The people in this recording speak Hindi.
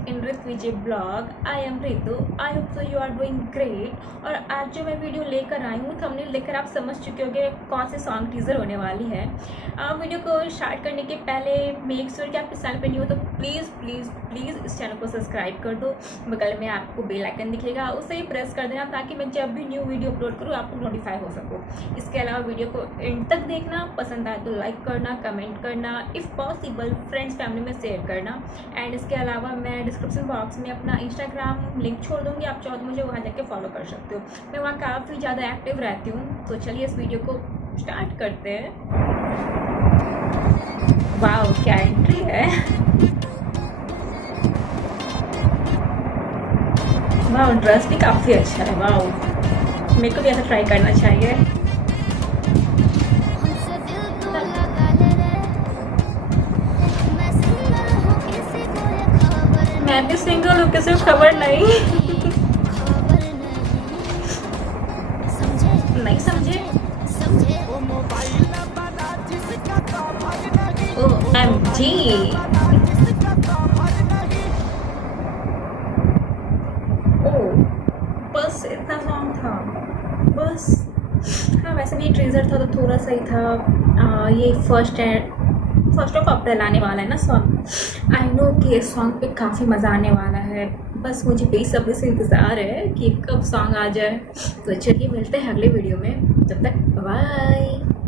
Back in Rit Vijay blog. I am Ritu. I hope so you are doing great. और आज जो मैं वीडियो लेकर आई हूँ, थंबनेल देखकर आप समझ चुके होंगे कौन से सॉन्ग टीजर होने वाली है। वीडियो को स्टार्ट करने के पहले मेक श्योर कि आप इस चैनल पर न्यू हो तो प्लीज़ प्लीज़ प्लीज़ इस चैनल को सब्सक्राइब कर दो। बगल में आपको बेल आइकन दिखेगा, उसे ही प्रेस कर देना ताकि मैं जब भी न्यू वीडियो अपलोड करूँ आपको नोटिफाई हो सकूँ। इसके अलावा वीडियो को एंड तक देखना, पसंद आए तो लाइक करना, कमेंट करना, इफ़ पॉसिबल फ्रेंड्स फैमिली में शेयर करना। एंड इसके अलावा मैं डिस्क्रिप्शन बॉक्स में अपना इंस्टाग्राम लिंक छोड़ दूँगी, आप चाहो तो मुझे वहाँ जाके फॉलो कर सकते हो। मैं वहाँ काफ़ी ज़्यादा एक्टिव रहती हूँ। तो चलिए इस वीडियो को स्टार्ट करते हैं। वाओ क्या एंट्री है। वाओ ड्रेस भी काफ़ी अच्छा है। वाओ मेरे को भी ऐसा ट्राई करना चाहिए। मैं भी सिंगल हूँ, किसी को खबर नहीं। नहीं समझे। OMG। ओ बस इतना सॉन्ग था बस। हाँ वैसे भी ट्रेजर था तो थोड़ा सा ही था। ये फर्स्ट ऑफ अप्रैल आने वाला है ना सॉन्ग। आई नो कि इस सॉन्ग पे काफ़ी मज़ा आने वाला है। बस मुझे बेसब्री से इंतज़ार है कि कब सॉन्ग आ जाए। तो चलिए मिलते हैं अगले वीडियो में, तब तक बाय।